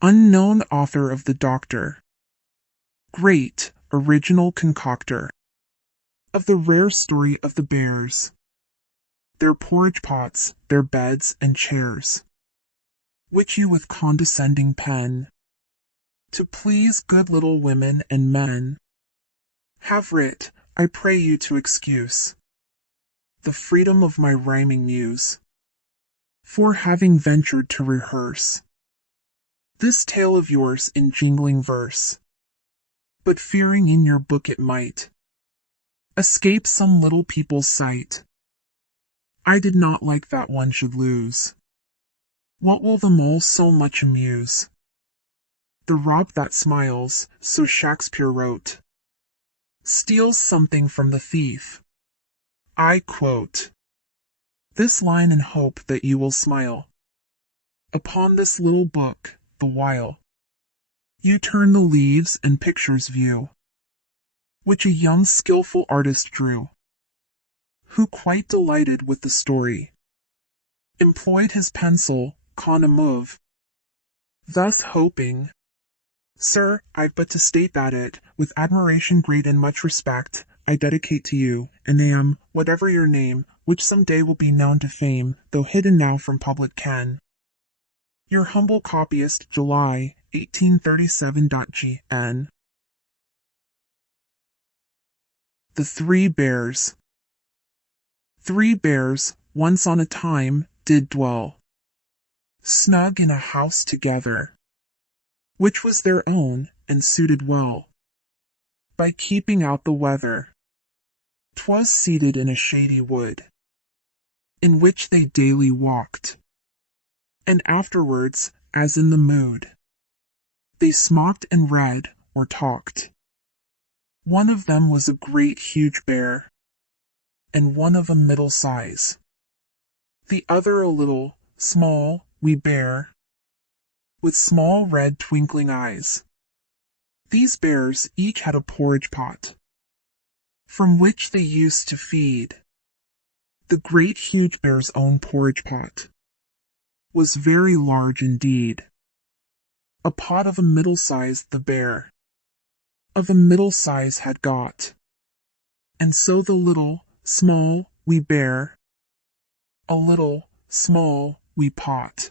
Unknown author of the Doctor. Great, original concocter. Of the rare story of the bears. Their porridge pots, their beds and chairs. Which you with condescending pen, to please good little women and men, have writ, I pray you to excuse the freedom of my rhyming muse, for having ventured to rehearse this tale of yours in jingling verse, but fearing in your book it might escape some little people's sight. I did not like that one should lose what will them all so much amuse. The rob that smiles, so Shakespeare wrote, steals something from the thief. I quote this line in hope that you will smile upon this little book the while you turn the leaves and pictures view, which a young skilful artist drew, who, quite delighted with the story, employed his pencil con a move, thus hoping, Sir, I've but to state that it, with admiration great and much respect, I dedicate to you, and am, whatever your name, which some day will be known to fame, though hidden now from public ken. Your humble copyist, July, 1837. Gn. The Three Bears. 3 bears, once on a time, did dwell snug in a house together, which was their own, and suited well by keeping out the weather. 'Twas seated in a shady wood, in which they daily walked, and afterwards, as in the mood, they smoked and read or talked. One of them was a great huge bear, and one of a middle size, the other a little, small, wee bear, with small red twinkling eyes. These bears each had a porridge pot, from which they used to feed. The great huge bear's own porridge pot was very large indeed. A pot of a middle size the bear of a middle size had got, and so the little, small, wee bear a little, small, wee pot.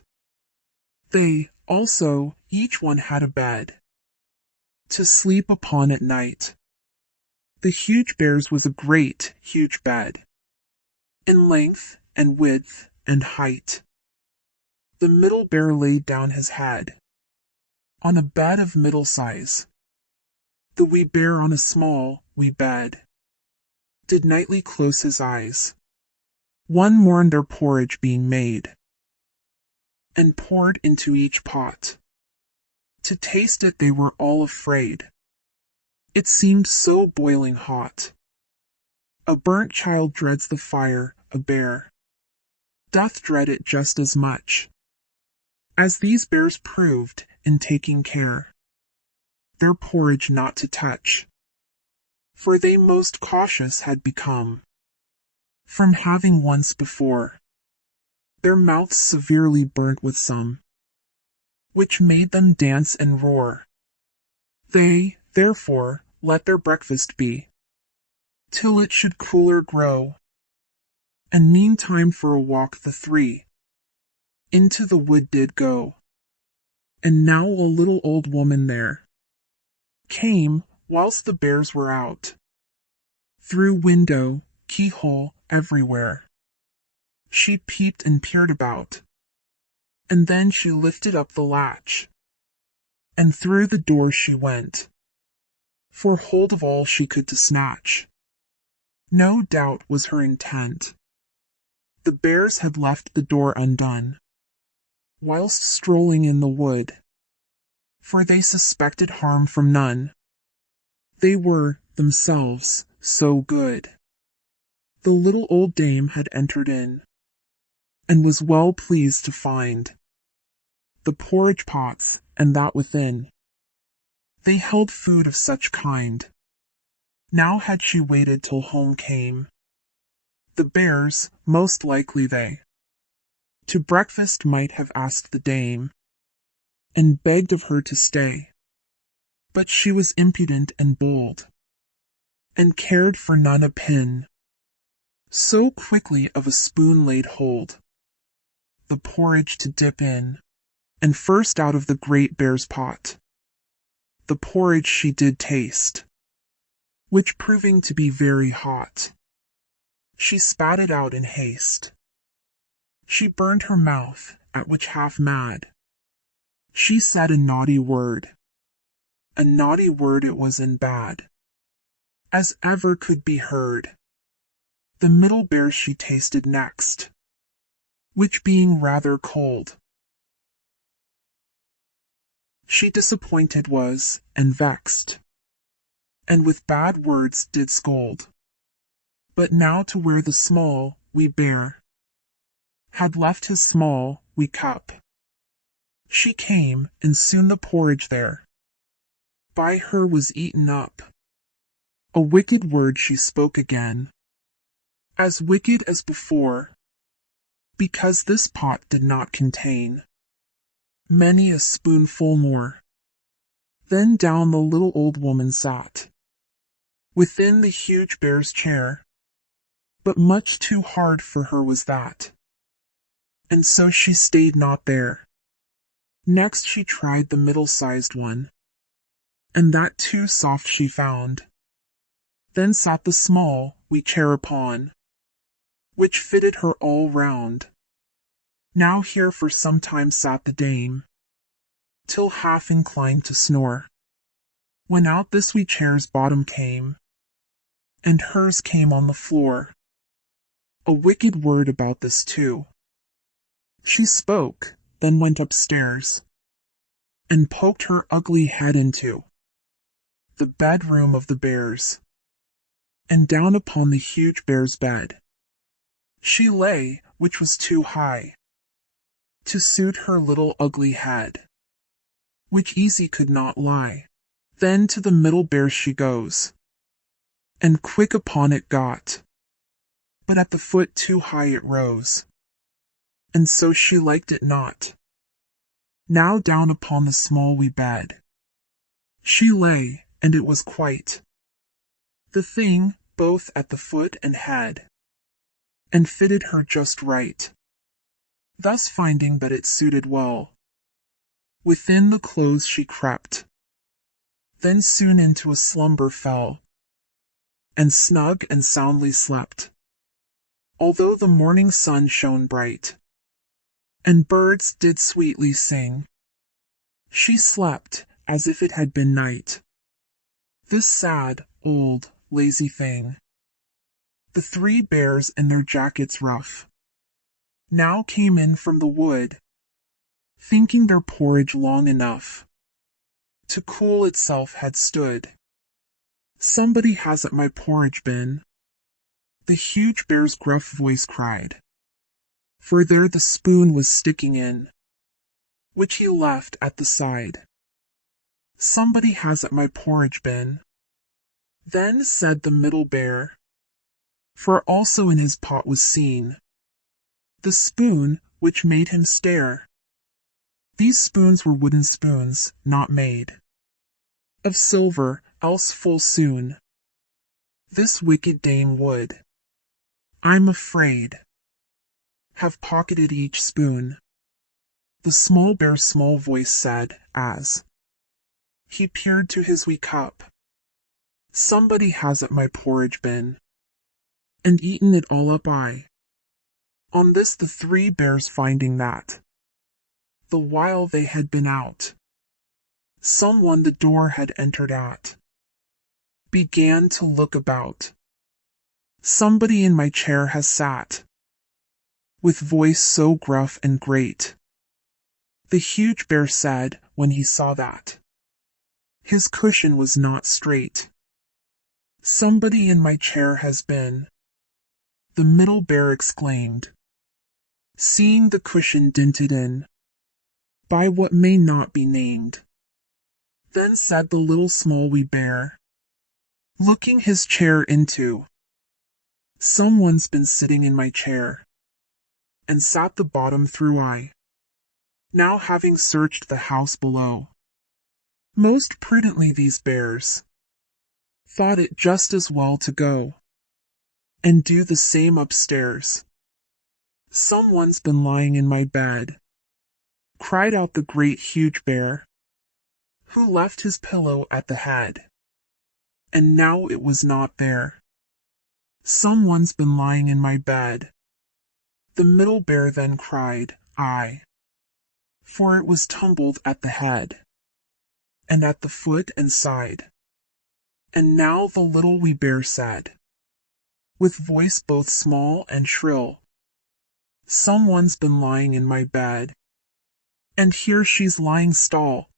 They, also, each one had a bed to sleep upon at night. The huge bear's was a great, huge bed, in length and width and height. The middle bear laid down his head on a bed of middle size. The wee bear on a small, wee bed did nightly close his eyes. One mourned their porridge being made, and poured into each pot. To taste it they were all afraid. It seemed so boiling hot. A burnt child dreads the fire, a bear doth dread it just as much, as these bears proved in taking care their porridge not to touch, for they most cautious had become, from having once before their mouths severely burnt with some, which made them dance and roar. They, therefore, let their breakfast be, till it should cooler grow, and meantime for a walk the 3 into the wood did go. And now a little old woman there came whilst the bears were out, through window, keyhole, everywhere. She peeped and peered about, and then she lifted up the latch, and through the door she went, for hold of all she could to snatch. No doubt was her intent. The bears had left the door undone, whilst strolling in the wood, for they suspected harm from none. They were, themselves, so good. The little old dame had entered in, and was well pleased to find the porridge pots, and that within they held food of such kind. Now had she waited till home came the bears, most likely they to breakfast might have asked the dame, and begged of her to stay. But she was impudent and bold, and cared for none a pin. So quickly of a spoon laid hold, the porridge to dip in, and first out of the great bear's pot, the porridge she did taste, which proving to be very hot, she spat it out in haste. She burned her mouth, at which half mad, she said a naughty word it was and bad, as ever could be heard. The middle bear she tasted next, which being rather cold, she disappointed was, and vexed, and with bad words did scold. But now to where the small, wee bear had left his small, wee cup, she came, and soon the porridge there by her was eaten up. A wicked word she spoke again, as wicked as before, because this pot did not contain many a spoonful more. Then down the little old woman sat, within the huge bear's chair, but much too hard for her was that, and so she stayed not there. Next she tried the middle-sized one, and that too soft she found. Then sat the small, wee chair upon, which fitted her all round. Now here for some time sat the dame, till half inclined to snore, when out this wee chair's bottom came, and hers came on the floor. A wicked word about this too she spoke, then went upstairs, and poked her ugly head into the bedroom of the bears, and down upon the huge bear's bed she lay, which was too high to suit her little ugly head, which easy could not lie. Then to the middle bear she goes, and quick upon it got, but at the foot too high it rose, and so she liked it not. Now down upon the small wee bed she lay, and it was quite the thing, both at the foot and head, and fitted her just right. Thus finding that it suited well, within the clothes she crept, then soon into a slumber fell, and snug and soundly slept, although the morning sun shone bright, and birds did sweetly sing. She slept as if it had been night. This sad, old, lazy thing. The three bears in their jackets rough now came in from the wood, thinking their porridge long enough to cool itself had stood. Somebody hasn't my porridge been, the huge bear's gruff voice cried, for there the spoon was sticking in, which he left at the side. Somebody hasn't my porridge been. Then said the middle bear, for also in his pot was seen the spoon, which made him stare. These spoons were wooden spoons, not made of silver, else full soon this wicked dame would, I'm afraid, have pocketed each spoon. The small bear's small voice said, as he peered to his wee cup, somebody hasn't my porridge been, and eaten it all up I. On this the three bears finding that, the while they had been out, some one the door had entered at, began to look about. Somebody in my chair has sat, with voice so gruff and great. The huge bear said, when he saw that his cushion was not straight, somebody in my chair has been. The middle bear exclaimed, seeing the cushion dinted in by what may not be named. Then said the little small wee bear, looking his chair into, someone's been sitting in my chair, and sat the bottom through I. Now having searched the house below, most prudently these bears thought it just as well to go and do the same upstairs. Someone's been lying in my bed, cried out the great huge bear, who left his pillow at the head, and now it was not there. Someone's been lying in my bed. The middle bear then cried, I, for it was tumbled at the head, and at the foot and side. And now the little wee bear said, with voice both small and shrill, Someone's been lying in my bed, and here she's lying stall.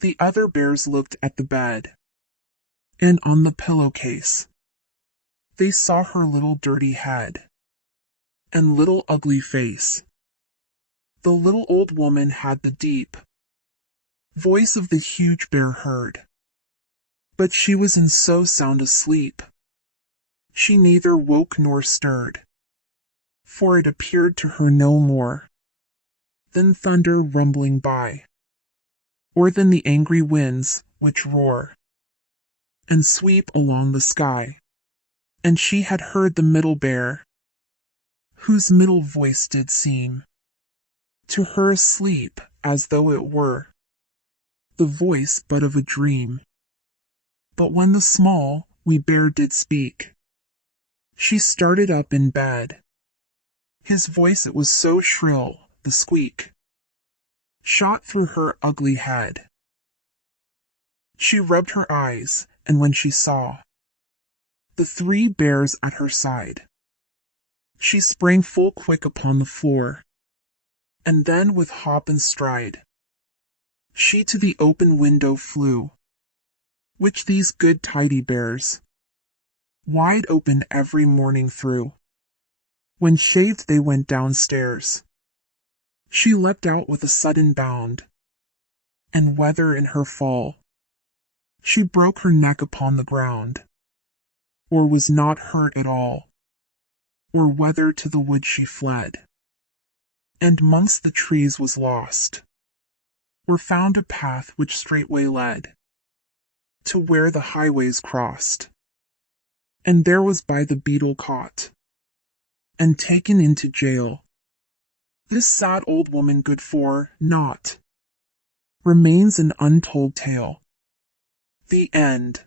The other bears looked at the bed, and on the pillowcase. They saw her little dirty head, and little ugly face. The little old woman had the deep voice of the huge bear heard, but she was in so sound a sleep, she neither woke nor stirred, for it appeared to her no more than thunder rumbling by, or than the angry winds which roar and sweep along the sky. And she had heard the middle bear, whose middle voice did seem to her asleep as though it were the voice but of a dream. But when the small wee bear did speak, she started up in bed. His voice, it was so shrill, the squeak shot through her ugly head. She rubbed her eyes, and when she saw the three bears at her side, she sprang full quick upon the floor, and then with hop and stride, she to the open window flew, which these good tidy bears wide open every morning through. When shaved they went downstairs, she leapt out with a sudden bound, and whether in her fall she broke her neck upon the ground, or was not hurt at all, or whether to the wood she fled, and mongst the trees was lost, or found a path which straightway led to where the highways crossed, and there was by the beadle caught, and taken into jail. This sad old woman good for naught remains an untold tale. The end.